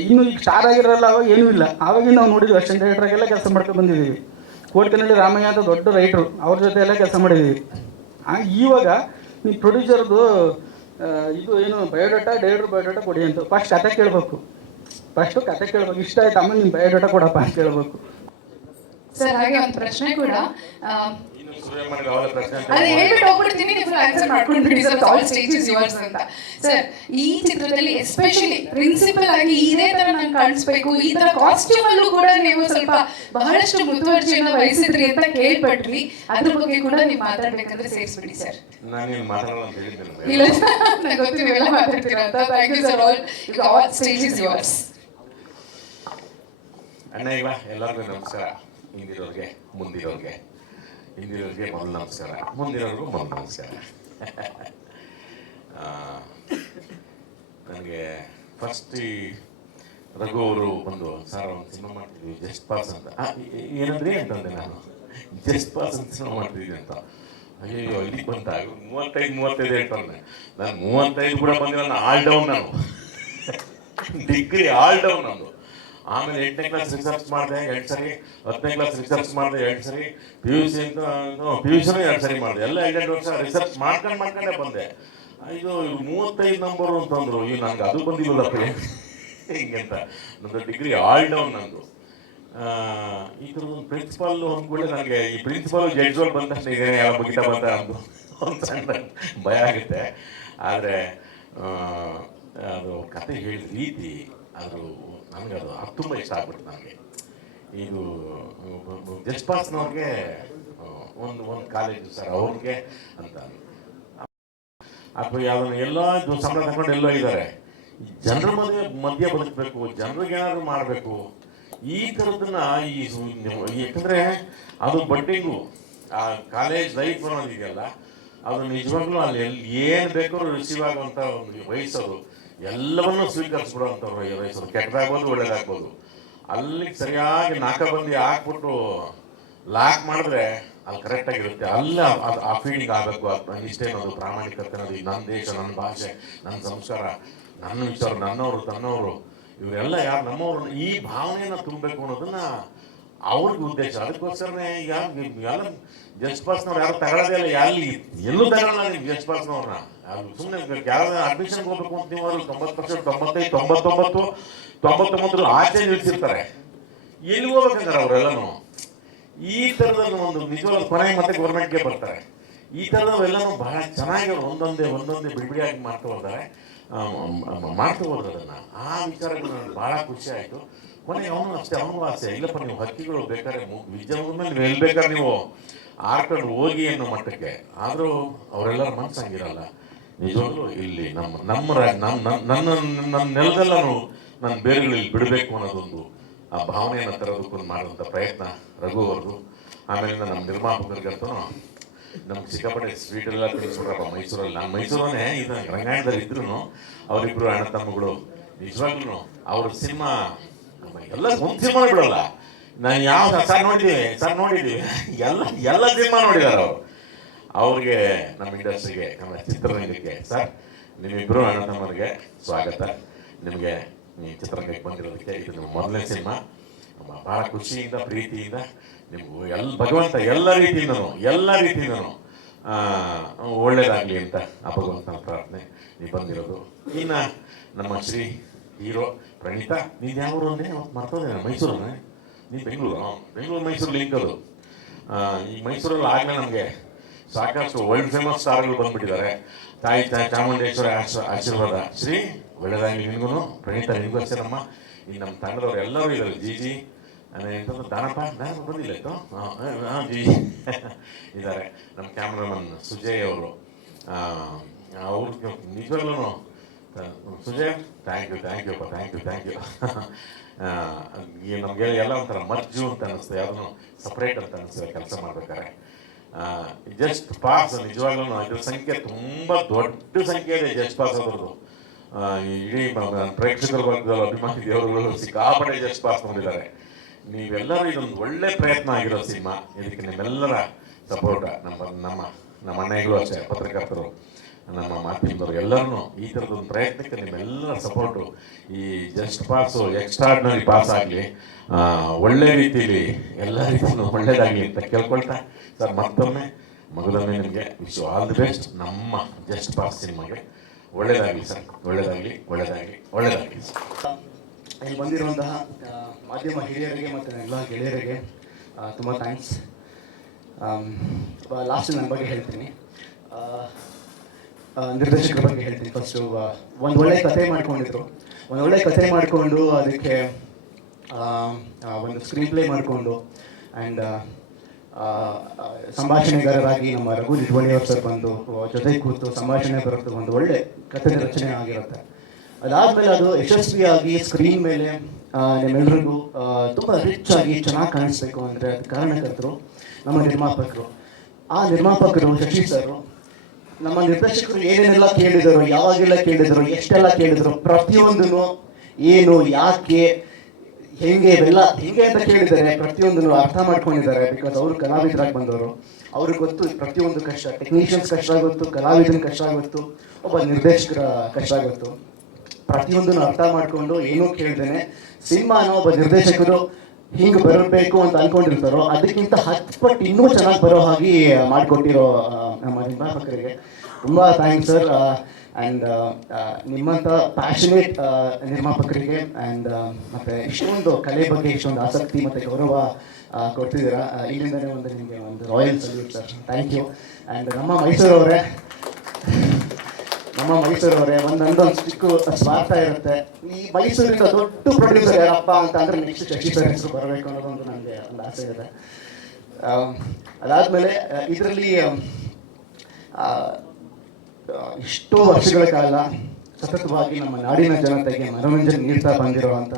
ಇನ್ನು ಈಗ ಸ್ಟಾರ್ ಆಗಿರಲ್ಲ, ಅವಾಗ ಏನೂ ಇಲ್ಲ. ಆವಾಗಿನ ನಾವು ನೋಡಿದ್ವಿ, ಅಷ್ಟೇ ಥಿಯೇಟ್ರಾಗೆಲ್ಲ ಕೆಲಸ ಮಾಡ್ಕೊಂಡು ಬಂದಿದ್ದೀವಿ. ಕೋಟಿನಲ್ಲಿ ರಾಮಯ್ಯ ಅಂತ ದೊಡ್ಡ ರೈಟ್ರು ಅವ್ರ ಜೊತೆ ಎಲ್ಲ ಕೆಲಸ ಮಾಡಿದ್ದೀವಿ. ಇವಾಗ ನಿಮ್ಮ ಪ್ರೊಡ್ಯೂಸರ್ದು ಇದು ಏನು ಬಯೋಡಾಟಾ ಡೈರೆಕ್ಟರ್ ಬಯೋಡಾಟಾ ಕೊಡಿ ಅಂತ. ಫಸ್ಟ್ ಕತೆ ಕೇಳಬೇಕು. ಫಸ್ಟು ಕತೆ ಕೇಳಬೇಕು. ಇಷ್ಟ ಆಯ್ತು ಆಮೇಲೆ ನಿಮ್ಮ ಬಯೋಡಾಟಾ ಕೊಡಪ್ಪ ಅಂತ ಕೇಳಬೇಕು. ಸರ್ ಹಾಗೆ ಒಂದು ಪ್ರಶ್ನೆ ಕೂಡ. ಅದು ಹೇಳ್ಬಿಟ್ಟು ಹೋಗ್ಬಿಡ್ತೀನಿ ನೀವು ಆನ್ಸರ್ ಮಾಡ್ಕೊಂಡ್ಬಿಡಿ ಸರ್ ಆಲ್ ಸ್ಟೇಜಸ್ ಯುವರ್ಸ್ ಅಂತ. ಸರ್ ಈ ಚಿತ್ರದಲ್ಲಿ ಎಸ್ಪೆಷಲಿ ಪ್ರಿನ್ಸಿಪಲ್ ಆಗಿ ಇದೇ ತರ ನಾನು ಕಾಣಿಸ್ಬೇಕು. ಈ ತರ ಕಾಸ್ಟ್ಯೂಮ್ ಅಲ್ಲೂ ಕೂಡ ನೀವು ಸ್ವಲ್ಪ ಬಹಳಷ್ಟು ಮುತುವರ್ಜಿಯನ್ನು ವಹಿಸಿದ್ರಿ ಅಂತ ಕೇಳ್ಪಟ್ರಿ. ಅದ್ರ ಬಗ್ಗೆ ಕೂಡ ನೀವು ಮಾತಾಡ್ಬೇಕಂದ್ರೆ ಸೇರಿಸ್ಬಿಡಿ ಸರ್ ಇಲ್ಲ ನಂಗೆ ಗೊತ್ತು ನೀವೆಲ್ಲ ಮಾತಾಡ್ತೀರಾ ಅಂತ ಥ್ಯಾಂಕ್ ಯು ಸರ್ ಆಲ್ ಈಗ ಆಲ್ ಸ್ಟೇಜಸ್ ಯುವರ್ಸ್ ಅಣ್ಣ ಇವ ಎಲ್ಲರಿಗೂ ನಮಸ್ಕಾರ ಹಿಂದಿರೋರಿಗೆ ಮುಂದಿರೋರಿಗೆ. ಹಿಂದಿರೋರಿಗೆ ಮೊದಲು ನಮಸ್ಕಾರ ಮುಂದಿರೋರಿಗೂ ಮೊದಲು ನಮಸ್ಕಾರ ನನಗೆ ಫಸ್ಟ್ ರಘು ಅವರು ಒಂದು, ಸರ್, ಒಂದು ಸಿನಿಮಾ ಮಾಡ್ತಿದ್ವಿ ಜಸ್ಟ್ ಪಾಸ್ ಅಂತ. ಏನಂದ್ರೆ ಅಂತಂದೆ ನಾನು? ಜಸ್ಟ್ ಪಾಸ್ ಅಂತ ಸಿನಿಮಾ ಮಾಡ್ತಿದ್ವಿ ಅಂತ. ಅಯ್ಯೋ ಇದಕ್ಕೆ ಬಂತ? ಮೂವತ್ತೈದು ಮೂವತ್ತೈದು ಹೇಳ್ತಾನೆ ನಾನು ಮೂವತ್ತೈದು ಕೂಡ ಬಂದಿಲ್ಲ, ನಾನು ಆಲ್ ಡೌನ್ ನಾನು. ಡಿಗ್ರಿ ಆಲ್ ಡೌನ್ ನಂದು. ಆಮೇಲೆ ಎಂಟನೇ ಕ್ಲಾಸ್ ರಿಸರ್ಚ್ ಮಾಡಿದೆ ಎರಡು ಸರಿ ಹತ್ತನೇ ಕ್ಲಾಸ್ ರಿಸರ್ಚ್ ಮಾಡಿದೆ ಎರಡು ಸರಿ ಪಿ ಯು ಸಿ ಅಂತ ಪಿ ಯು ಸಿನೂ ಎರಡು ಸರಿ ಮಾಡಿದೆ. ಎಲ್ಲ ಎರಡೆರಡು ವರ್ಷ ರಿಸರ್ಚ್ ಮಾಡ್ಕೊಂಡು ಮಾಡ್ಕೊಂಡೇ ಬಂದೆ. ಇದು ಮೂವತ್ತೈದು ನಂಬರು ಅಂತಂದ್ರು. ಈ ನನಗೆ ಅದು ಬಂದಿಲ್ಲಪ್ಪ ಹಿಂಗಂತ. ನಂದು ಡಿಗ್ರಿ ಆಲ್ ಡೌನ್ ನಂದು. ಥರ ಒಂದು ಪ್ರಿನ್ಸಿಪಾಲ್ ಅಂದ್ಕೊಳ್ಳಿ ನನಗೆ ಈ ಪ್ರಿನ್ಸಿಪಾಲ್ ಜಡ್ಜ್ಗಳು ಬಂದ ತಕ್ಷಣ ಇದೇನೇ ಯಾವ ಮುಗಿತಾ ಬಂದ ಅಂದು ಒಂದು ಸಣ್ಣ ಭಯ ಆಗುತ್ತೆ. ಆದರೆ ಅದು ಕತೆ ಹೇಳಿದ ರೀತಿ ಅದು ನನಗೆ ಅದು ತುಂಬ ಇಷ್ಟ ಆಗ್ಬಿಟ್ಟು ನನಗೆ ಇದು ಜಸ್ಪಾಸ್ನವ್ರಿಗೆ ಒಂದು ಒಂದು ಕಾಲೇಜು ಸರ್ ಅವ್ರಿಗೆ ಅಂತ. ಅಥವಾ ಯಾವ್ದನ್ನ ಎಲ್ಲ ಸಂಬಳ ತಗೊಂಡು ಎಲ್ಲೋ ಇದ್ದಾರೆ ಜನರ ಮಧ್ಯೆ ಮಧ್ಯೆ ಬದುಕಬೇಕು ಜನರಿಗೆ ಏನಾದ್ರು ಮಾಡಬೇಕು. ಈ ಥರದನ್ನ ಈ ಯಾಕಂದ್ರೆ ಅದು ಬಡ್ಡಿಂಗು. ಆ ಕಾಲೇಜ್ ಲೈಫ್ ಅನ್ನೋದಿದೆಯಲ್ಲ ಅದು ನಿಜವಾಗ್ಲೂ ಅಲ್ಲಿ ಎಲ್ಲಿ ಏನು ಬೇಕೋ ರಿಸೀವ್ ಆಗುವಂಥ ಒಂದು ವಯಸ್ಸದು. ಎಲ್ಲವನ್ನೂ ಸ್ವೀಕರಿಸ್ಬಿಡುವಂಥವ್ರು ವಯಸ್ಸು ಕೆಟ್ಟದಾಗ್ಬೋದು, ಒಳ್ಳೇದಾಗ್ಬೋದು. ಅಲ್ಲಿಗೆ ಸರಿಯಾಗಿ ನಾಕಬಂದಿ ಹಾಕ್ಬಿಟ್ಟು ಲಾಕ್ ಮಾಡಿದ್ರೆ ಅಲ್ಲಿ ಕರೆಕ್ಟಾಗಿ ಇರುತ್ತೆ ಅಲ್ಲ ಅದು ಆ ಫೀಲಿಂಗ್ ಆಗಬೇಕು. ಇಷ್ಟೇ ಅನ್ನೋದು ಪ್ರಾಮಾಣಿಕತೆ ಅನ್ನೋದು ನನ್ನ ದೇಶ, ನನ್ನ ಭಾಷೆ, ನನ್ನ ಸಂಸ್ಕಾರ, ನನ್ನ ವಿಚಾರ ನನ್ನವರು, ತನ್ನವರು, ಇವರೆಲ್ಲ ಯಾರು ನಮ್ಮವರು, ಈ ಭಾವನೆಯನ್ನು ತುಂಬಬೇಕು ಅನ್ನೋದನ್ನ ಅವ್ರಿಗೆ ಉದ್ದೇಶ ಅದಕ್ಕೋಸ್ಕರನೇ ಈಗ ಎಲ್ಲ ಜಸ್ಟ್ ಪಾಸ್ನವ್ರು ಯಾರು ತಗೊಳ್ಳೋದೇ ಇಲ್ಲ ಎಲ್ಲಿ ಎಲ್ಲೂ ತಗೊಳ್ಳಲ್ಲ ನೀವು ಜಸ್ಟ್ ಪಾಸ್ನವ್ರನ್ನ ಸುಮ್ಮನೆ ಯಾರು ಅಡ್ಮಿಷನ್ಗೆ ಹೋಗ್ಬೇಕು ಅಂತ ನೀವು ಅವ್ರು ತೊಂಬತ್ತು ಪರ್ಸೆಂಟ್ ತೊಂಬತ್ತೈದು ತೊಂಬತ್ತೊಂಬತ್ತು ತೊಂಬತ್ತೊಂಬತ್ತು ಆಚೆ ನಿಲ್ಸಿರ್ತಾರೆ. ಎಲ್ಲಿ ಹೋಗ್ಬೇಕಂದ್ರೆ ಅವರೆಲ್ಲನೂ? ಈ ಥರದ ಒಂದು ನಿಜವಾದ ಕೊನೆಗೆ ಮತ್ತೆ ಗೌರ್ಮೆಂಟ್ಗೆ ಬರ್ತಾರೆ. ಈ ಥರದವೆಲ್ಲನೂ ಬಹಳ ಚೆನ್ನಾಗಿ ಅವ್ರು ಒಂದೊಂದೇ ಒಂದೊಂದೇ ಬಿಡಿಬಿಡಿಯಾಗಿ ಮಾಡ್ತಾ ಹೋದರೆ. ಮಾಡ್ತಾ ಹೋದ್ರೆ ಅದನ್ನ ಆ ವಿಚಾರಗಳು ನನಗೆ ಭಾಳ ಖುಷಿ ಆಯಿತು. ಕೊನೆಗೆ ಅವನು ಅಷ್ಟೇ ಅವನು ಆಸೆ ಇಲ್ಲಪ್ಪ ನೀವು ಹಕ್ಕಿಗಳು ಬೇಕಾದ್ರೆ ಮೇಲೆ ನೀವು ಎಲ್ಲಿ ಬೇಕಾದ್ರೆ ನೀವು ಆರ್ಕೊಂಡು ಹೋಗಿ ಅನ್ನೋ ಮಟ್ಟಕ್ಕೆ. ಆದರೂ ಅವರೆಲ್ಲರ ಮನಸ್ಸು ಹಂಗಿರಲ್ಲ. ನಿಜವಾಗ್ಲೂ ಇಲ್ಲಿ ನಮ್ಮ ನಮ್ಮ ನಮ್ಮ- ನನ್ನ ನನ್ನ ನಾನು ನನ್ನ ಬೇರುಗಳಲ್ಲಿ ಬಿಡಬೇಕು ಅನ್ನೋದೊಂದು ಆ ಭಾವನೆಯನ್ನು ತರೋದಕ್ಕೊಂದು ಮಾಡುವಂಥ ಪ್ರಯತ್ನ ರಘು ಅವರು ಆಮೇಲೆ ನಮ್ಮ ನಿರ್ಮಾಪಕರಿಗಂತೂ ನಮ್ಗೆ ಸಿಕ್ಕಾಪಟ್ಟೆ ಸ್ವೀಟ್ ಎಲ್ಲ ತಿಳಿಸ್ಬಿಟ್ರಪ್ಪ ಮೈಸೂರಲ್ಲಿ. ನಾನು ಮೈಸೂರನ್ನೇ ಇದು ರಂಗಾಯಣದಲ್ಲಿ ಇದ್ರು ಅವರಿಬ್ಬರು ಅಣ್ಣ ತಮ್ಮಗಳು ನಿಜವಾಗ್ಲೂ ಅವ್ರ ಸಿನಿಮಾ ಎಲ್ಲ ಒಂದು ಮಾಡಿಬಿಡಲ್ಲ ಬಿಡಲ್ಲ. ನಾನು ಯಾವ ಸರ್ ನೋಡಿದ್ದೀವಿ ಸರ್ ನೋಡಿದ್ದೀವಿ ಎಲ್ಲ ಎಲ್ಲ ಸಿನಿಮಾ ನೋಡಿದಾರೆ ಅವರು ಅವ್ರಿಗೆ ನಮ್ಮ ಇಂಡಸ್ಟ್ರಿಗೆ ನಮ್ಮ ಚಿತ್ರರಂಗಕ್ಕೆ. ಸರ್ ನಿಮ್ಮಿಬ್ಬರು ಅಣ್ಣ ತಮ್ಮರಿಗೆ ಸ್ವಾಗತ. ನಿಮಗೆ ಈ ಚಿತ್ರರಂಗಕ್ಕೆ ಬಂದಿರೋದಕ್ಕೆ ಇದು ನಿಮ್ಮ ಮೊದಲನೇ ಸಿನಿಮಾ. ಬಹಳ ಖುಷಿಯಿಂದ ಪ್ರೀತಿಯಿಂದ ನಿಮ್ಗೆ ಎಲ್ಲ ಭಗವಂತ ಎಲ್ಲ ರೀತಿಯಿಂದನೂ ಎಲ್ಲ ರೀತಿಯಿಂದನೂ ಒಳ್ಳೇದಾಗ್ಲಿ ಅಂತ ಆ ಭಗವಂತನ ಪ್ರಾರ್ಥನೆ. ನೀವು ಬಂದಿರೋದು. ಇನ್ನು ನಮ್ಮ ಶ್ರೀ ಹೀರೋ ಪ್ರಣೀತಾ ನೀನು ಯಾವ ಊರನ್ನೇ ಮರ್ತೋದೇನ ಮೈಸೂರನ್ನೇ ನೀನು ಬೆಂಗಳೂರು? ಬೆಂಗಳೂರು, ಮೈಸೂರು ಲಿಂಕ್ ಅದು. ಈ ಮೈಸೂರಲ್ಲಿ ಆಗಲೇ ನಮಗೆ ಸಾಕಷ್ಟು ವರ್ಲ್ಡ್ ಫೇಮಸ್ ಸ್ಟಾರ್ಗಳು ಬಂದ್ಬಿಟ್ಟಿದ್ದಾರೆ. ತಾಯಿ ತಾಯಿ ಚಾಮುಂಡೇಶ್ವರ ಆಶ- ಆಶೀರ್ವಾದ. ಶ್ರೀ ಒಳ್ಳೆದಾಗಲಿ ನಿನಗೂ ಪ್ರಣೀತ ನಿಗೋ ಆಚರಮ್ಮ ಈ ನಮ್ಮ ತಂಡದವ್ರು ಎಲ್ಲರೂ ಇದ್ದಾರೆ. ಜಿ ಜಿ ಎಂತಂದ್ರೆ ದಾನಪ್ಪ? ದಾನಪ್ಪ ಬಂದಿಲ್ಲ ಆಯ್ತು ಹಾಂ ಜಿ ಇದ್ದಾರೆ. ನಮ್ಮ ಕ್ಯಾಮ್ರಾಮನ್ ಸುಜಯ್ ಅವರು. ಅವ್ರಿಗೆ ನಿಜವಾಗ್ಲೂ Sujay thank you thank you thank you thank you ನಮಗೆ ಎಲ್ಲ ಒಂಥರ ಮಜ್ಜು ಅಂತ ಅನಿಸ್ತದೆ ಯಾವುದನ್ನು ಸಪ್ರೇಟ್ ಅಂತ ಅನಿಸ್ತದೆ ಕೆಲಸ ಮಾಡ್ಬೇಕಾದ್ರೆ. ಜಸ್ಟ್ ಪಾಸ್ ನಿಜವಾಗ್ಲೂ ಇದ್ರ ಸಂಖ್ಯೆ ತುಂಬ ದೊಡ್ಡ ಸಂಖ್ಯೆ ಇದೆ ಜಸ್ಟ್ ಪಾಸ್ ಅದ್ರದ್ದು ಇಡೀ ಪ್ರೇಕ್ಷಕರು ಬಂದಿದ್ದಾರೆ ಅಭಿಮಾನಿ ದೇವರುಗಳು ಸಿಕ್ಕಾಪಟ್ಟೆ ಜಸ್ಟ್ ಪಾಸ್ ಬಂದಿದ್ದಾರೆ. ನೀವೆಲ್ಲರೂ ಇದೊಂದು ಒಳ್ಳೆ ಪ್ರಯತ್ನ ಆಗಿರೋ ಸಿನಿಮಾ. ಇದಕ್ಕೆ ನಿಮ್ಮೆಲ್ಲರ ಸಪೋರ್ಟ್ ನಮ್ಮ ನಮ್ಮ ನಮ್ಮ ಅಣ್ಣಗಳು ಅಷ್ಟೇ ಪತ್ರಕರ್ತರು. ನಮ್ಮ ಮಾತಿನವರು ಎಲ್ಲರೂ ಈ ಥರದ ಒಂದು ಪ್ರಯತ್ನಕ್ಕೆ ನಿಮ್ಮೆಲ್ಲರ ಸಪೋರ್ಟು ಈ ಜಸ್ಟ್ ಪಾಸು ಎಕ್ಸ್ಟ್ರಾಡ್ನರಿ ಪಾಸ್ ಆಗಲಿ ಒಳ್ಳೆ ರೀತಿಯಲ್ಲಿ ಎಲ್ಲ ರೀತಿಯೂ ಒಳ್ಳೆಯದಾಗಲಿ ಅಂತ ಕೇಳ್ಕೊಳ್ತಾ, ಸರ್, ಮತ್ತೊಮ್ಮೆ ಮಗದೊಮ್ಮೆ ನಿಮಗೆ ವಿಶ್ ಆಲ್ ದಿ ಬೆಸ್ಟ್ ನಮ್ಮ ಜಸ್ಟ್ ಪಾಸ್ ಸಿನಿಮಾಗೆ ಒಳ್ಳೆಯದಾಗಲಿ ಸರ್. ಒಳ್ಳೆಯದಾಗಲಿ ಒಳ್ಳೆಯದಾಗಲಿ ಒಳ್ಳೆಯದಾಗಲಿ ಇಲ್ಲಿ ಬಂದಿರುವಂತಹ ಮಾಧ್ಯಮ ಹಿರಿಯರಿಗೆ ಮತ್ತು ಎಲ್ಲ ಗೆಳೆಯರಿಗೆ ತುಂಬ ಥ್ಯಾಂಕ್ಸ್ ಲಾಸ್ಟ್ ನನ್ನ ಬಗ್ಗೆ ಹೇಳ್ತೀನಿ. ನಿರ್ದೇಶಕರ ಬಗ್ಗೆ ಹೇಳ್ತೀನಿ. ಫಸ್ಟು ಒಂದು ಒಳ್ಳೆ ಕಥೆ ಮಾಡ್ಕೊಂಡಿದ್ರು. ಒಂದು ಒಳ್ಳೆ ಕಥೆ ಮಾಡಿಕೊಂಡು ಅದಕ್ಕೆ ಒಂದು ಸ್ಕ್ರೀನ್ ಪ್ಲೇ ಮಾಡಿಕೊಂಡು ಆ್ಯಂಡ್ ಸಂಭಾಷಣೆಗಾರರಾಗಿ ನಮ್ಮ ರಘು ನಿಜವಣಿಯವ್ರು ಸರ್ ಬಂದು ಜೊತೆ ಕೂತು ಸಂಭಾಷಣೆ ಬರೋದು ಒಂದು ಒಳ್ಳೆ ಕಥೆ ರಚನೆ ಆಗಿರುತ್ತೆ. ಅದಾದ್ಮೇಲೆ ಅದು ಯಶಸ್ವಿಯಾಗಿ ಸ್ಕ್ರೀನ್ ಮೇಲೆ ನಿಮ್ಮೆಲ್ಲರಿಗೂ ತುಂಬ ರಿಚ್ ಆಗಿ ಚೆನ್ನಾಗಿ ಕಾಣಿಸ್ಬೇಕು ಅಂದರೆ ಅದು ಕಾರಣಕರ್ತರು ನಮ್ಮ ನಿರ್ಮಾಪಕರು. ಆ ನಿರ್ಮಾಪಕರು ಶಶಿ ಸರ್ ನಮ್ಮ ನಿರ್ದೇಶಕರು ಏನೇನೆಲ್ಲ ಕೇಳಿದರು, ಯಾವಾಗೆಲ್ಲ ಕೇಳಿದರು, ಎಷ್ಟೆಲ್ಲ ಕೇಳಿದರು, ಪ್ರತಿಯೊಂದನ್ನು ಏನು, ಯಾಕೆ, ಹೆಂಗೆ ಇವೆಲ್ಲ ಹೆಂಗೆ ಅಂತ ಕೇಳಿದ್ದಾರೆ ಪ್ರತಿಯೊಂದನ್ನು ಅರ್ಥ ಮಾಡ್ಕೊಂಡಿದ್ದಾರೆ ಬಿಕಾಸ್ ಅವರು ಕಲಾವಿದರಾಗಿ ಬಂದವರು. ಅವ್ರಿಗೆ ಗೊತ್ತು ಪ್ರತಿಯೊಂದು ಕಷ್ಟ ಟೆಕ್ನಿಷಿಯನ್ಸ್ ಕಷ್ಟ ಆಗುತ್ತು ಕಲಾವಿದನ ಕಷ್ಟ ಆಗುತ್ತು ಒಬ್ಬ ನಿರ್ದೇಶಕರ ಕಷ್ಟ ಆಗುತ್ತು ಪ್ರತಿಯೊಂದನ್ನು ಅರ್ಥ ಮಾಡಿಕೊಂಡು ಏನೂ ಕೇಳ್ದೇನೆ ಸಿನಿಮಾನ ಒಬ್ಬ ನಿರ್ದೇಶಕರು ಹಿಂಗೆ ಬರಬೇಕು ಅಂತ ಅನ್ಕೊಂಡಿರ್ತಾರೋ, ಅದಕ್ಕಿಂತ ಹತ್ತು ಪಟ್ಟು ಇನ್ನೂ ಚೆನ್ನಾಗಿ ಬರೋ ಹಾಗೆ ಮಾಡಿಕೊಟ್ಟಿರೋ ನಮ್ಮ ನಿರ್ಮಾಪಕರಿಗೆ ತುಂಬ ಥ್ಯಾಂಕ್ಸ್ ಸರ್ ಆ್ಯಂಡ್ ನಿಮ್ಮಂಥ ಪ್ಯಾಷನೇಟ್ ನಿರ್ಮಾಪಕರಿಗೆ ಆ್ಯಂಡ್ ಮತ್ತು ಇಷ್ಟೊಂದು ಕಲೆ ಬಗ್ಗೆ ಇಷ್ಟೊಂದು ಆಸಕ್ತಿ ಮತ್ತು ಗೌರವ ಆ, ಕೊಡ್ತಿದ್ದೀರಾ? ಇಲ್ಲಿಂದಲೇ ಇಲ್ಲಿಂದನೇ ಒಂದು ನಿಮಗೆ ಒಂದು royal salute sir thank you and ನಮ್ಮ ಮೈಸೂರವರೇ ನಮ್ಮ ಮೈಸೂರವರೇ ಒಂದು ನಂದೊಂದು ಚಿಕ್ಕ ಸ್ವಾರ್ಥ ಇರುತ್ತೆ. ಈ ಮೈಸೂರಿಂದ ದೊಡ್ಡ ಪ್ರೊಡ್ಯೂಸರ್ ಯಾರಪ್ಪ ಅಂತ ಅಂದ್ರೆ ನೆಕ್ಸ್ಟ್ ಶಶಿ ಸರ್ ಹೆಸರು ಬರಬೇಕು ಅನ್ನೋದೊಂದು ನನಗೆ ಒಂದು ಆಸೆ ಇದೆ. ಅದಾದ ಅದಾದ್ಮೇಲೆ ಇದರಲ್ಲಿ ಇಷ್ಟೋ ವರ್ಷಗಳ ಕಾಲ ಸತತವಾಗಿ ನಮ್ಮ ನಾಡಿನ ಜನತೆಗೆ ಮನೋರಂಜನೆ ನೀಡ್ತಾ ಬಂದಿರುವಂತ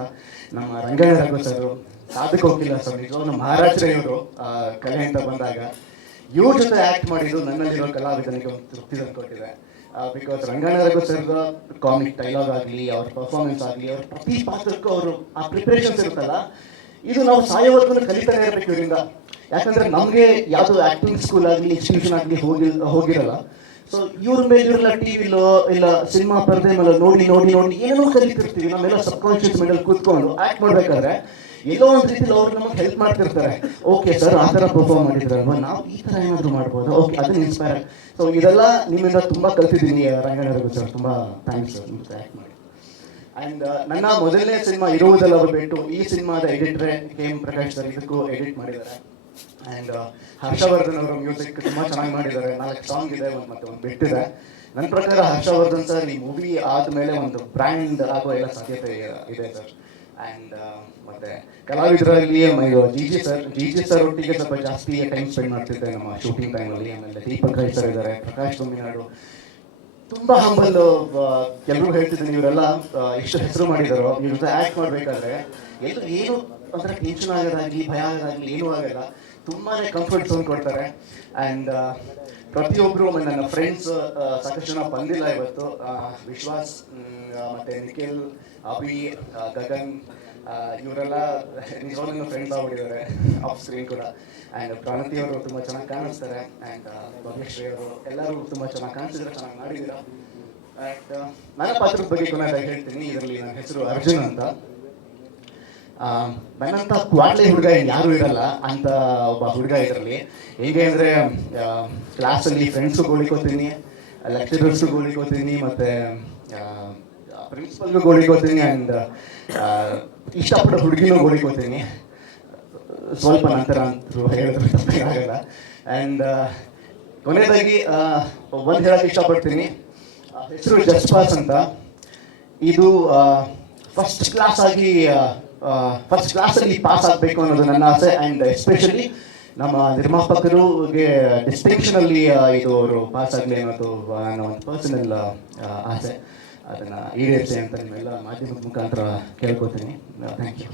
ನಮ್ಮ ರಂಗಯ್ಯ ಸರ್, ಸಾಧಕ ಹೋಗಿಲ್ಲ ಸರ್ ನಮ್ಮ ಮಹಾರಾಜರೇ ಇವರು ಕಲೆ ಅಂತ ಬಂದಾಗ ಇವ್ರ ಜೊತೆ ಆಕ್ಟ್ ಮಾಡಿದ್ರು ನನ್ನಲ್ಲಿರೋ ಕಲಾವಿದನಿಗೆ ತೃಪ್ತಿ ತಂದುಕೊಟ್ಟಿದೆ. Because Ranganna Raghu sir comic dialogue ಆಗಲಿ, ಅವ್ರ ಪರ್ಫಾರ್ಮೆನ್ಸ್ ಆಗಲಿ, ಅವ್ರ ಪ್ರತಿ ಪಾತ್ರಕ್ಕೂ ಅವರು ಆ ಪ್ರಿಪರೇಷನ್ಸ್ ಇರುತ್ತಲ್ಲ, ಇದು ನಾವು ಸಾಯೋವರೆಗೂ ಕಲಿತಾನೆ ಇರಬೇಕು ಇವರಿಂದ. ಯಾಕಂದ್ರೆ ನಮಗೆ ಯಾವುದು ಆಕ್ಟಿಂಗ್ ಸ್ಕೂಲ್ ಆಗಲಿ ಇನ್ಸ್ಟಿಟ್ಯೂಷನ್ ಆಗಲಿ ಹೋಗಿ, ಹೋಗಿರಲ್ಲ. ಸೊ ಇವ್ರ ಮೇಲೆ ಇರಲ್ಲ ಟಿವಿಲೋ ಇಲ್ಲ ಸಿನಿಮಾ ಪರದೆ ಮೇಲೆ ನೋಡಿ ನೋಡಿ ನೋಡಿ ಏನೋ ಕಲಿತಿರ್ತೀವಿ ನಾವೆಲ್ಲ ಸಬ್ ಕಾನ್ಶಿಯಸ್ ಮೈಂಡಲ್ಲಿ ಕೂತ್ಕೊಂಡು ಆಕ್ಟ್ ಮಾಡ್ಬೇಕಾದ್ರೆ ಎಲ್ಲೋ ಒಂದು ರೀತಿಲಿ ಅವ್ರು ನಮಗೆ ಹೆಲ್ಪ್ ಮಾಡ್ತಿರ್ತಾರೆ. ಓಕೆ ಸರ್ ಆ ತರ ಪರ್ಫಾರ್ಮ್ ಮಾಡಿದ್ರಲ್ವಾ? ನಾವು ಈ ತರ ಏನಾದರೂ ಮಾಡ್ಬೋದು? ಓಕೆ ಅದನ್ನ ಇನ್ಸ್ಪೈರ್ ಸೊ ಇದೆಲ್ಲ ನಿಮ್ಮಿಂದ ತುಂಬ ಕಲ್ತಿದ್ದೀನಿ ರಂಗಣ್ಣರಿಗೂ ಸರ್ ತುಂಬ ಥ್ಯಾಂಕ್ಸ್ ಸರ್ ನಿಮ್ಮ ಆ್ಯಕ್ಟ್ ಮಾಡಿ. ಅಂಡ್ ನನ್ನ ಮೊದಲನೇ ಸಿನಿಮಾ ಇರುವುದಲ್ಲ ಬಿಟ್ಟು ಈ ಸಿನಿಮಾದ editor K M Prakash sir ಇದಕ್ಕೂ ಎಡಿಟ್ ಮಾಡಿದ್ದಾರೆ. ಅಂಡ್ ಹರ್ಷವರ್ಧನ್ ಅವರ ಮ್ಯೂಸಿಕ್ ತುಂಬಾ ಚೆನ್ನಾಗಿ ಮಾಡಿದ್ದಾರೆ. ನಾಲ್ಕು ಸಾಂಗ್ ಇದೆ ಒಂದು ಮತ್ತೆ ಒಂದು ಬಿಟ್ಟಿದೆ. ನನ್ನ ಪ್ರಕಾರ ಹರ್ಷವರ್ಧನ್ ಸರ್ ಈ ಮೂವಿ ಆದ್ಮೇಲೆ ಒಂದು ಬ್ರ್ಯಾಂಡ್ ಆಗುವ ಎಲ್ಲ ಸಾಧ್ಯತೆ ಇದೆ ಸರ್ ಅಂಡ್ ಮತ್ತೆ ಕಲಾವಿದರಲ್ಲಿ G G sir G G sir ಒಟ್ಟಿಗೆ ಸ್ವಲ್ಪ ಜಾಸ್ತಿ ಟೈಮ್ ಸ್ಪೆಂಡ್ ಮಾಡ್ತಿದ್ದೆ ನಮ್ಮ ಶೂಟಿಂಗ್ ಟೈಮಲ್ಲಿ ಆಮೇಲೆ ದೀಪಕ್ ರೈ ಸರ್ ಇದ್ದಾರೆ ಪ್ರಕಾಶ್ ತುಮಿನಾಡು ತುಂಬಾ ಹಂಬಲ್ ಎಲ್ಲರೂ ಹೇಳ್ತಿದ್ದೀನಿ ಇವರೆಲ್ಲ ಇಷ್ಟು ಎಷ್ಟು ಹೆಸರು ಮಾಡಿದಾರೋ ಇವ್ರ ಜೊತೆ ಆಕ್ಟ್ ಮಾಡ್ಬೇಕಾದ್ರೆ ಎಲ್ಲರೂ ಏನು ಅಂದ್ರೆ ಟೆನ್ಷನ್ ಆಗೋದಾಗ್ಲಿ ಭಯ ಆಗೋದಾಗ್ಲಿ ಏನೂ ಆಗಲ್ಲ. ತುಂಬಾನೇ ಕಂಫರ್ಟ್ ಝೋನ್ ಕೊಡ್ತಾರೆ. ಅಂಡ್ ಪ್ರತಿಯೊಬ್ರು ಆಮೇಲೆ ನನ್ನ ಫ್ರೆಂಡ್ಸ್ ಸಾಕಷ್ಟು ಜನ ಬಂದಿಲ್ಲ ಇವತ್ತು. ವಿಶ್ವಾಸ್ ಮತ್ತೆ ನಿಖಿಲ್, ಅಭಿ ಗಗನ್ ಇವರೆಲ್ಲ ನಿಜವಾಗ್ಲೂ ನನ್ನ ಫ್ರೆಂಡ್ಸ್ ಆಗ್ಬಿಟ್ಟಿದ್ದಾರೆ. ಆಫ್ ಸ್ಕ್ರೀನ್ ಕೂಡ. ಆ್ಯಂಡ್ ಪ್ರಣತಿ ಅವರು ತುಂಬ ಚೆನ್ನಾಗಿ ಕಾಣಿಸ್ತಾರೆ. ಆ್ಯಂಡ್ ಭವ್ಯಶ್ರೀ ಅವರು ಎಲ್ಲರೂ ತುಂಬ ಚೆನ್ನಾಗಿ ಕಾಣಿಸಿದ್ರೆ ಚೆನ್ನಾಗಿ ಮಾಡಿದ್ದೀರಾ. ಆ್ಯಂಡ್ ನನ್ನ ಪಾತ್ರದ ಬಗ್ಗೆ ಕೊನೆಯದಾಗಿ ಹೇಳ್ತೀನಿ. ಇದರಲ್ಲಿ ನನ್ನ ಹೆಸರು ಅರ್ಜುನ್ ಅಂತ. ನನ್ನಂತ ಕ್ವಾಲಿ ಹುಡುಗ ಯಾರು ಇರಲ್ಲ ಅಂತ ಒಬ್ಬ ಹುಡುಗ ಇದರಲ್ಲಿ. ಹೇಗೆ ಅಂದ್ರೆ ಕ್ಲಾಸಲ್ಲಿ ಫ್ರೆಂಡ್ಸು ಗೋಳಿಕೋತೀನಿ ಲೆಕ್ಚರರ್ಸು ಗೋಳಿಕೋತೀನಿ ಮತ್ತೆ ಪ್ರಿನ್ಸಿಪಲ್ಗೂ ಗೋಳಿಕೋತೀನಿ ಅಂಡ್ ಇಷ್ಟಪಡೋ ಹುಡುಗಿನೂ ಗೋಳಿಕೋತೀನಿ ಸ್ವಲ್ಪ ನಂತರ ಅಂತೂ ಹೇಳಿದ್ರೆ ಆಗಲ್ಲ. ಆ್ಯಂಡ್ ಕೊನೆಯದಾಗಿ ಒಂದು ಹೇಳಕ್ಕೆ ಇಷ್ಟಪಡ್ತೀನಿ. ಹೆಸರು ಜಸ್ಪಾಸ್ ಅಂತ. ಇದು ಫಸ್ಟ್ ಕ್ಲಾಸ್ ಆಗಿ ಫಸ್ಟ್ ಕ್ಲಾಸಲ್ಲಿ ಪಾಸ್ ಆಗಬೇಕು ಅನ್ನೋದು ನನ್ನ ಆಸೆ ಆ್ಯಂಡ್ ಎಸ್ಪೆಷಲಿ ನಮ್ಮ ನಿರ್ಮಾಪಕರುಗೆ ಡಿಸ್ಟಿಂಕ್ಷನ್ ಅಲ್ಲಿ ಆ, ಇದು ಅವರು ಪಾಸ್ ಆಗಲಿ ಅನ್ನೋದು ನನ್ನ ಒಂದು ಪರ್ಸನಲ್ ಆಸೆ. ಅದನ್ನು ಈಡೇರಿಸಿ ಅಂತ ನಿಮ್ಮೆಲ್ಲ ಮಾಧ್ಯಮದ ಮುಖಾಂತರ ಕೇಳ್ಕೊತೀನಿ. ಥ್ಯಾಂಕ್ ಯು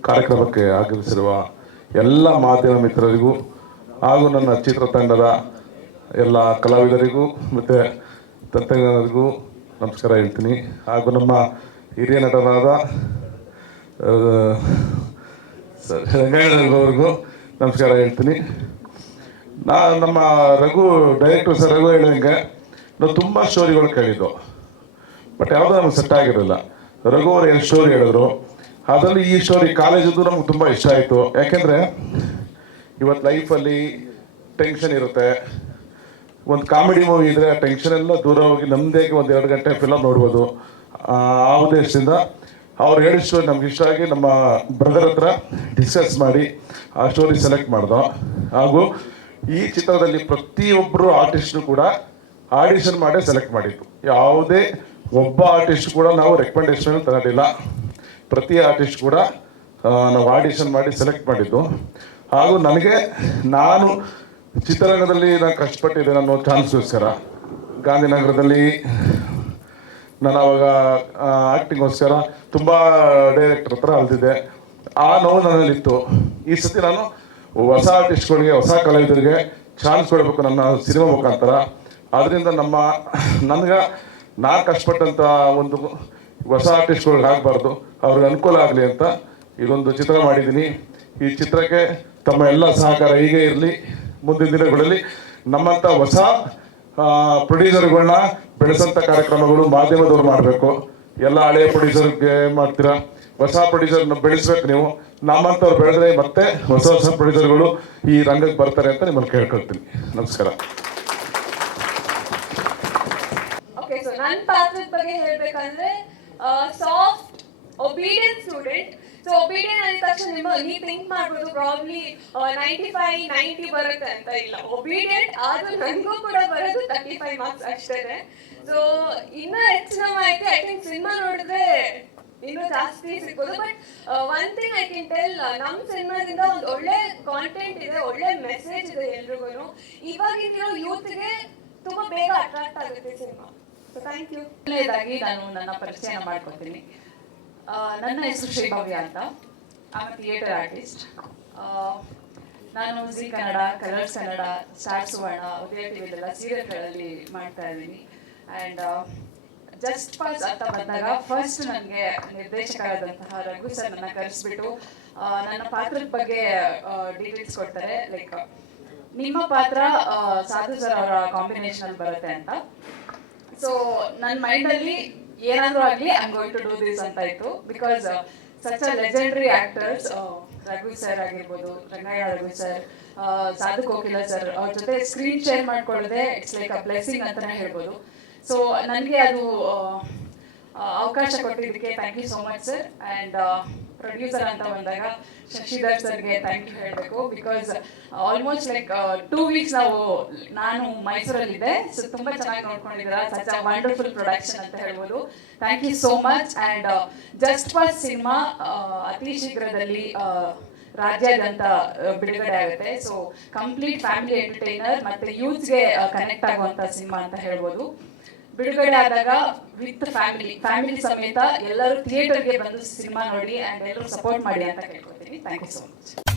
ಕಾರ್ಯಕ್ರಮಕ್ಕೆ ಆಗಮಿಸಿರುವ ಎಲ್ಲ ಮಾಧ್ಯಮ ಮಿತ್ರರಿಗೂ ಹಾಗೂ ನನ್ನ ಚಿತ್ರತಂಡದ ಎಲ್ಲ ಕಲಾವಿದರಿಗೂ ಮತ್ತು ತಂತ್ರಜ್ಞರಿಗೂ ನಮಸ್ಕಾರ ಹೇಳ್ತೀನಿ. ಹಾಗೂ ನಮ್ಮ ಹಿರಿಯ ಸರ್ ರಂಗಾಯಣವ್ರಿಗೂ ನಮಸ್ಕಾರ ಹೇಳ್ತೀನಿ. ನಾ, ನಮ್ಮ ರಘು ಡೈರೆಕ್ಟರ್ ಸರ್ ರಘು ಹೇಳಿದಂಗೆ ನಾವು ತುಂಬ ಸ್ಟೋರಿಗಳು ಕೇಳಿದ್ದು. ಬಟ್ ಯಾವುದೋ ನಮ್ಗೆ ಸೆಟ್ ಆಗಿರಲಿಲ್ಲ. ರಘು ಅವರು ಎರಡು ಸ್ಟೋರಿ ಹೇಳಿದ್ರು. ಅದರಲ್ಲಿ ಈ ಸ್ಟೋರಿ ಕಾಲೇಜದ್ದು ನಮ್ಗೆ ತುಂಬ ಇಷ್ಟ ಆಯಿತು. ಯಾಕೆಂದರೆ ಇವತ್ತು ಲೈಫಲ್ಲಿ ಟೆನ್ಷನ್ ಇರುತ್ತೆ. ಒಂದು ಕಾಮಿಡಿ ಮೂವಿ ಇದ್ರೆ ಟೆನ್ಷನ್ ಎಲ್ಲ ದೂರ ಹೋಗಿ ನಮ್ಮದೇ ಒಂದು ಎರಡು ಗಂಟೆ ಫಿಲಮ್ ನೋಡ್ಬೋದು. ಆ ಉದ್ದೇಶದಿಂದ ಅವ್ರು ಹೇಳಿದ ಸ್ಟೋರಿ ನಮ್ಗೆ ಇಷ್ಟ ಆಗಿ ನಮ್ಮ ಬ್ರದರ್ ಹತ್ರ ಡಿಸ್ಕಸ್ ಮಾಡಿ ಆ ಸ್ಟೋರಿ ಸೆಲೆಕ್ಟ್ ಮಾಡ್ದೋ. ಹಾಗೂ ಈ ಚಿತ್ರದಲ್ಲಿ ಪ್ರತಿಯೊಬ್ಬರು ಆರ್ಟಿಸ್ಟ್ನು ಕೂಡ ಆಡಿಷನ್ ಮಾಡೇ ಸೆಲೆಕ್ಟ್ ಮಾಡಿದ್ದು. ಯಾವುದೇ ಒಬ್ಬ ಆರ್ಟಿಸ್ಟ್ ಕೂಡ ನಾವು ರೆಕಮೆಂಡೇಶನ್ ತಗೊಂಡಿಲ್ಲ ಪ್ರತಿ ಆರ್ಟಿಸ್ಟ್ ಕೂಡ ನಾವು ಆಡಿಷನ್ ಮಾಡಿ ಸೆಲೆಕ್ಟ್ ಮಾಡಿದ್ದು. ಹಾಗೂ ನನಗೆ ನಾನು ಚಿತ್ರರಂಗದಲ್ಲಿ ನಾನು ಕಷ್ಟಪಟ್ಟಿದ್ದೆ ನಾನು ಚಾನ್ಸ್ಗೋಸ್ಕರ. ಗಾಂಧಿನಗರದಲ್ಲಿ ನಾನು ಅವಾಗ ಆ್ಯಕ್ಟಿಂಗೋಸ್ಕರ ತುಂಬ ಡೈರೆಕ್ಟರ್ ಹತ್ರ ಅಲ್ತಿದ್ದೆ ಆ ನೋವು ನನ್ನಲ್ಲಿತ್ತು. ಈ ಸತಿ ನಾನು ಹೊಸ ಆರ್ಟಿಸ್ಟ್ಗಳಿಗೆ ಹೊಸ ಕಲಾವಿದರಿಗೆ ಚಾನ್ಸ್ ಕೊಡಬೇಕು ನನ್ನ ಸಿನಿಮಾ ಮುಖಾಂತರ. ಅದರಿಂದ ನಮ್ಮ, ನನಗೆ, ನಾನು ಕಷ್ಟಪಟ್ಟಂಥ ಒಂದು ಹೊಸ ಆರ್ಟಿಸ್ಟ್ಗಳಿಗೆ ಆಗಬಾರ್ದು. ಅವ್ರಿಗೆ ಅನುಕೂಲ ಆಗಲಿ ಅಂತ ಇದೊಂದು ಚಿತ್ರ ಮಾಡಿದ್ದೀನಿ. ಈ ಚಿತ್ರಕ್ಕೆ ತಮ್ಮ ಎಲ್ಲ ಸಹಕಾರ ಹೀಗೆ ಇರಲಿ. ಮುಂದಿನ ದಿನಗಳಲ್ಲಿ ನಮ್ಮಂಥ ಹೊಸ ಪ್ರೊಡ್ಯೂಸರ್ಗಳನ್ನ ಬೆಳೆಸಂತ ಕಾರ್ಯಕ್ರಮಗಳು ಮಾಧ್ಯಮದವ್ರು ಮಾಡಬೇಕು. ಎಲ್ಲ ಹಳೆಯ ಪ್ರೊಡ್ಯೂಸರ್ಗೆ ಮಾಡ್ತೀರಾ? ಹೊಸ ಪ್ರೊಡ್ಯೂಸರ್ನ ಬೆಳೆಸ್ಬೇಕು ನೀವು. ನಮ್ಮಂಥವ್ರು ಬೆಳೆದ್ರೆ ಮತ್ತೆ ಹೊಸ ಹೊಸ ಪ್ರೊಡ್ಯೂಸರ್ಗಳು ಈ ರಂಗಕ್ಕೆ ಬರ್ತಾರೆ ಅಂತ ನಿಮ್ಮಲ್ಲಿ ಕೇಳ್ಕೊಳ್ತೀನಿ. ನಮಸ್ಕಾರ. ನನ್ನ ಪಾತ್ರದ ಬಗ್ಗೆ ಹೇಳ್ಬೇಕಂದ್ರೆ soft obedient student so obedient ಅಂದ ತಕ್ಷಣ ನಿಮ್ಮ ನೀವು ಥಿಂಕ್ ಮಾಡ್ಬೋದು ಪ್ರಾಬ್ಲಿ ನೈಂಟಿ ಫೈವ್ ನೈಂಟಿ ಬರುತ್ತೆ ಅಂತ ಇಲ್ಲ. ಒಬಿಡಿಯಂಟ್ ಆದ್ರೂ ನನಗೂ ಕೂಡ ಬರೋದು ತರ್ಟಿ ಫೈವ್ ಮಾರ್ಕ್ಸ್ ಅಷ್ಟೇ ಸೊ ಇನ್ನ ಹೆಚ್ಚಿನ ಮಾಹಿತಿ ಐ ಥಿಂಕ್ ಸಿನಿಮಾ ನೋಡಿದ್ರೆ ಇನ್ನು ಜಾಸ್ತಿ ಸಿಗ್ಬೋದು. But one thing I can tell ನಮ್ಮ ಸಿನಿಮಾದಿಂದ ಒಂದು ಒಳ್ಳೆ ಕಾಂಟೆಂಟ್ ಇದೆ, ಒಳ್ಳೆ ಮೆಸೇಜ್ ಇದೆ ಎಲ್ರಿಗೂ ಇವಾಗಿರೋ ಯೂತ್ಗೆ ತುಂಬಾ ಬೇಗ ಅಟ್ರಾಕ್ಟ್ ಆಗುತ್ತೆ ಸಿನಿಮಾ ಸೊ ಥ್ಯಾಂಕ್ ಯು ಒಳ್ಳೆಯದಾಗಿ ನಾನು ನನ್ನ ಪರಿಚಯನ ಮಾಡ್ಕೊತೀನಿ. ನನ್ನ ಹೆಸರು ಶ್ರೀಭವ್ಯ ಅಂತ. ಆಮೇಲೆ ಥಿಯೇಟರ್ ಆರ್ಟಿಸ್ಟ್ ನಾನು Zee Kannada colours Kannada star Suvarna Udaya ಟಿವಿಲೆಲ್ಲ ಸೀರಿಯಲ್ಗಳಲ್ಲಿ ಮಾಡ್ತಾ ಇದ್ದೀನಿ. ಆ್ಯಂಡ್ ಜಸ್ಟ್ ಪಾಸ್ ಅಂತ ಬಂದಾಗ ಫಸ್ಟ್ ನನಗೆ ನಿರ್ದೇಶಕರಾದಂತಹ ರಘು ಸರ್ ನನ್ನ ಕರೆಸ್ಬಿಟ್ಟು ನನ್ನ ಪಾತ್ರದ ಬಗ್ಗೆ ಡೀಟೇಲ್ಸ್ ಕೊಡ್ತಾರೆ. ಲೈಕ್ ನಿಮ್ಮ ಪಾತ್ರ ಸಾಧು ಸರ್ ಅವರ ಕಾಂಬಿನೇಷನ್ ಬರುತ್ತೆ ಅಂತ. ಸೊ ನನ್ನ ಮೈಂಡಲ್ಲಿ ಏನಾದರೂ ಆಗಲಿ I going to do this ಅಂತ ಇತ್ತು because such a legendary actors Raghu sir ಆಗಿರ್ಬೋದು ರಂಗಯ್ಯ ರಘು ಸರ್ ಸಾಧು ಕೋಕಿಲ ಸರ್ ಅವ್ರ ಜೊತೆ ಸ್ಕ್ರೀನ್ ಶೇರ್ ಮಾಡ್ಕೊಳ್ಳೋದೆ ಇಟ್ಸ್ ಲೈಕ್ ಅ ಬ್ಲೆಸ್ಸಿಂಗ್ ಅಂತಾನೆ ಹೇಳ್ಬೋದು. ಸೊ ನನಗೆ ಅದು ಆ, ಅವಕಾಶ ಕೊಟ್ಟಿದ್ದಕ್ಕೆ thank you so much sir and producer ಅಂತ ಬಂದಾಗ ಶಶಿಧರ್ ಸರ್ಗೆ ಥ್ಯಾಂಕ್ ಯು ಹೇಳಬೇಕು because almost like two weeks ನಾವು ನಾನು ಮೈಸೂರಲ್ಲಿದ್ದೆ. ಸೊ ತುಂಬ ಚೆನ್ನಾಗಿ ನೋಡ್ಕೊಂಡಿದ್ದೀರಾ. ಸಚ್ ಅ ವಂಡರ್ಫುಲ್ ಪ್ರೊಡಕ್ಷನ್ ಅಂತ ಹೇಳ್ಬೋದು. Thank you so much and just for cinema ಅತಿ ಶೀಘ್ರದಲ್ಲಿ ಆ, ರಾಜ್ಯಾದ್ಯಂತ ಆ, ಬಿಡುಗಡೆ ಆಗುತ್ತೆ. ಸೊ ಕಂಪ್ಲೀಟ್ ಫ್ಯಾಮಿಲಿ ಎಂಟರ್ಟೈನರ್ ಮತ್ತೆ ಯೂತ್ಗೆ ಕನೆಕ್ಟ್ ಆಗುವಂತ ಸಿನಿಮಾ ಅಂತ ಹೇಳ್ಬೋದು. ಬಿಡುಗಡೆ ಆದಾಗ ವಿತ್ ಫ್ಯಾಮಿಲಿ ಫ್ಯಾಮಿಲಿ ಸಮೇತ ಎಲ್ಲರೂ ಥಿಯೇಟರ್ಗೆ ಬಂದು ಸಿನಿಮಾ ನೋಡಿ ಆ್ಯಂಡ್ ಎಲ್ಲರೂ ಸಪೋರ್ಟ್ ಮಾಡಿ ಅಂತ ಕೇಳ್ಕೊತೀನಿ ಥ್ಯಾಂಕ್ ಯು ಸೊ ಮಚ್